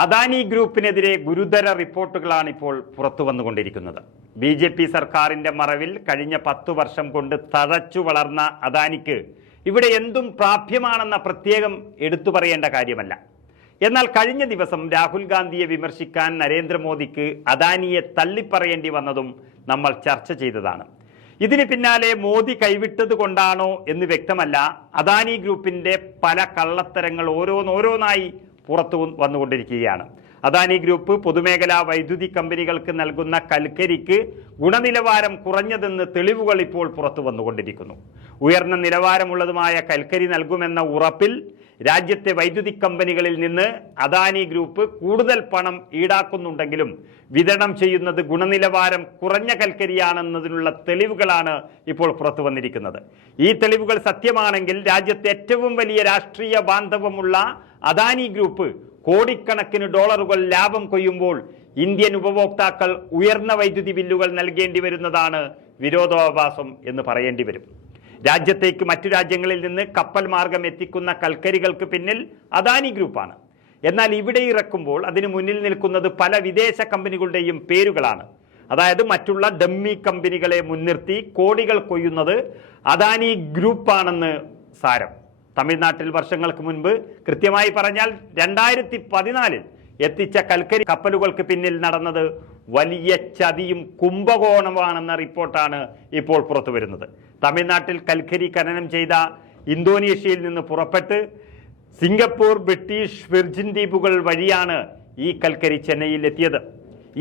അദാനി ഗ്രൂപ്പിനെതിരെ ഗുരുതര റിപ്പോർട്ടുകളാണ് ഇപ്പോൾ പുറത്തു വന്നുകൊണ്ടിരിക്കുന്നത്. ബി ജെ പി സർക്കാരിന്റെ മറവിൽ കഴിഞ്ഞ പത്തു വർഷം കൊണ്ട് തഴച്ചു വളർന്ന അദാനിക്ക് ഇവിടെ എന്തും പ്രാപ്യമാണെന്ന പ്രത്യേകം എടുത്തു പറയേണ്ട കാര്യമല്ല. എന്നാൽ കഴിഞ്ഞ ദിവസം രാഹുൽ ഗാന്ധിയെ വിമർശിക്കാൻ നരേന്ദ്രമോദിക്ക് അദാനിയെ തള്ളിപ്പറയേണ്ടി വന്നതും നമ്മൾ ചർച്ച ചെയ്തതാണ്. ഇതിന് പിന്നാലെ മോദി കൈവിട്ടത് കൊണ്ടാണോ എന്ന് വ്യക്തമല്ല. അദാനി ഗ്രൂപ്പിന്റെ പല കള്ളത്തരങ്ങൾ ഓരോന്നോരോന്നായി പുറത്തു വന്നുകൊണ്ടിരിക്കുകയാണ്. അദാനി ഗ്രൂപ്പ് പൊതുമേഖലാ വൈദ്യുതി കമ്പനികൾക്ക് നൽകുന്ന കൽക്കരിക്ക് ഗുണനിലവാരം കുറഞ്ഞതെന്ന് തെളിവുകൾ ഇപ്പോൾ പുറത്തു വന്നുകൊണ്ടിരിക്കുന്നു. ഉയർന്ന നിലവാരമുള്ളതുമായ കൽക്കരി നൽകുമെന്ന ഉറപ്പിൽ രാജ്യത്തെ വൈദ്യുതി കമ്പനികളിൽ നിന്ന് അദാനി ഗ്രൂപ്പ് കൂടുതൽ പണം ഈടാക്കുന്നുണ്ടെങ്കിലും വിതരണം ചെയ്യുന്നത് ഗുണനിലവാരം കുറഞ്ഞ കൽക്കരിയാണെന്നതിനുള്ള തെളിവുകളാണ് ഇപ്പോൾ പുറത്തു വന്നിരിക്കുന്നത്. ഈ തെളിവുകൾ സത്യമാണെങ്കിൽ രാജ്യത്തെ ഏറ്റവും വലിയ രാഷ്ട്രീയ ബാന്ധവമുള്ള അദാനി ഗ്രൂപ്പ് കോടിക്കണക്കിന് ഡോളറുകൾ ലാഭം കൊയ്യുമ്പോൾ ഇന്ത്യൻ ഉപഭോക്താക്കൾ ഉയർന്ന വൈദ്യുതി ബില്ലുകൾ നൽകേണ്ടി വരുന്നതാണ് വിരോധാഭാസം എന്ന് പറയേണ്ടി വരും. രാജ്യത്തേക്ക് മറ്റു രാജ്യങ്ങളിൽ നിന്ന് കപ്പൽ മാർഗം എത്തിക്കുന്ന കൽക്കരികൾക്ക് പിന്നിൽ അദാനി ഗ്രൂപ്പാണ്. എന്നാൽ ഇവിടെ ഇറക്കുമ്പോൾ അതിന് മുന്നിൽ നിൽക്കുന്നത് പല വിദേശ കമ്പനികളുടെയും പേരുകളാണ്. അതായത് മറ്റുള്ള ഡമ്മി കമ്പനികളെ മുൻനിർത്തി കോടികൾ കൊയ്യുന്നത് അദാനി ഗ്രൂപ്പാണെന്ന് സാരം. തമിഴ്നാട്ടിൽ വർഷങ്ങൾക്ക് മുൻപ് കൃത്യമായി പറഞ്ഞാൽ രണ്ടായിരത്തി പതിനാലിൽ എത്തിച്ച കൽക്കരി കപ്പലുകൾക്ക് പിന്നിൽ നടന്നത് വലിയ ചതിയും കുംഭകോണമാണെന്ന റിപ്പോർട്ടാണ് ഇപ്പോൾ പുറത്തു വരുന്നത്. തമിഴ്നാട്ടിൽ കൽക്കരി ഖനനം ചെയ്ത ഇന്തോനേഷ്യയിൽ നിന്ന് പുറപ്പെട്ട് സിംഗപ്പൂർ ബ്രിട്ടീഷ് വിർജിൻ ദ്വീപുകൾ വഴിയാണ് ഈ കൽക്കരി ചെന്നൈയിൽ എത്തിയത്.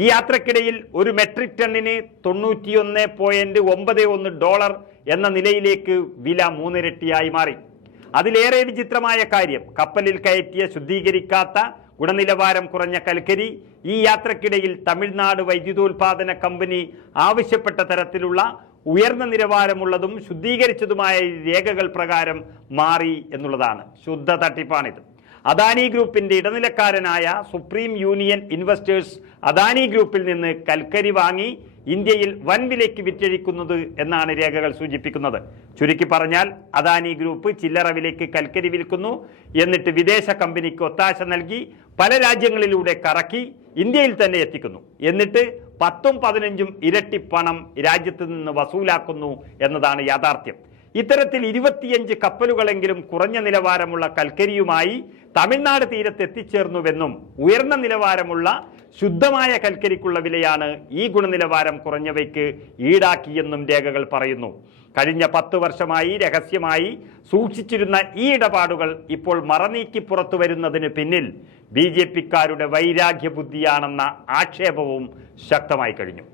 ഈ യാത്രക്കിടയിൽ ഒരു മെട്രിക് ടണ്ണിന് തൊണ്ണൂറ്റിയൊന്ന് പോയിന്റ് ഒമ്പത് ഒന്ന് ഡോളർ എന്ന നിലയിലേക്ക് വില മൂന്നിരട്ടിയായി മാറി. അതിലേറെ വിചിത്രമായ കാര്യം കപ്പലിൽ കയറ്റിയ ശുദ്ധീകരിക്കാത്ത ഗുണനിലവാരം കുറഞ്ഞ കൽക്കരി ഈ യാത്രക്കിടയിൽ തമിഴ്നാട് വൈദ്യുതോൽപാദന കമ്പനി ആവശ്യപ്പെട്ട തരത്തിലുള്ള ഉയർന്ന നിലവാരമുള്ളതും ശുദ്ധീകരിച്ചതുമായ രേഖകൾ പ്രകാരം മാറി എന്നുള്ളതാണ്. ശുദ്ധ തട്ടിപ്പാണിത്. അദാനി ഗ്രൂപ്പിന്റെ ഇടനിലക്കാരനായ സുപ്രീം യൂണിയൻ ഇൻവെസ്റ്റേഴ്സ് അദാനി ഗ്രൂപ്പിൽ നിന്ന് കൽക്കരി വാങ്ങി ഇന്ത്യയിൽ വൻവിലയ്ക്ക് വിറ്റഴിക്കുന്നത് എന്നാണ് രേഖകൾ സൂചിപ്പിക്കുന്നത്. ചുരുക്കി പറഞ്ഞാൽ അദാനി ഗ്രൂപ്പ് ചില്ലറ വിലയ്ക്ക് കൽക്കരി വിൽക്കുന്നു എന്നിട്ട് വിദേശ കമ്പനിക്ക് ഒത്താശ നൽകി പല രാജ്യങ്ങളിലൂടെ കറക്കി ഇന്ത്യയിൽ തന്നെ എത്തിക്കുന്നു. എന്നിട്ട് പത്തും പതിനഞ്ചും ഇരട്ടി പണം രാജ്യത്ത് നിന്ന് വസൂലാക്കുന്നു എന്നതാണ് യാഥാർത്ഥ്യം. ഇത്തരത്തിൽ ഇരുപത്തിയഞ്ച് കപ്പലുകളെങ്കിലും കുറഞ്ഞ നിലവാരമുള്ള കൽക്കരിയുമായി തമിഴ്നാട് തീരത്ത് എത്തിച്ചേർന്നുവെന്നും ഉയർന്ന നിലവാരമുള്ള ശുദ്ധമായ കൽക്കരിക്കുള്ള വിലയാണ് ഈ ഗുണനിലവാരം കുറഞ്ഞവയ്ക്ക് ഈടാക്കിയെന്നും രേഖകൾ പറയുന്നു. കഴിഞ്ഞ പത്ത് വർഷമായി രഹസ്യമായി സൂക്ഷിച്ചിരുന്ന ഈ ഇടപാടുകൾ ഇപ്പോൾ മറനീക്കി പുറത്തു വരുന്നതിന് പിന്നിൽ ബി ജെ പിക്കാരുടെ വൈരാഗ്യ ബുദ്ധിയാണെന്ന ആക്ഷേപവും ശക്തമായി കഴിഞ്ഞു.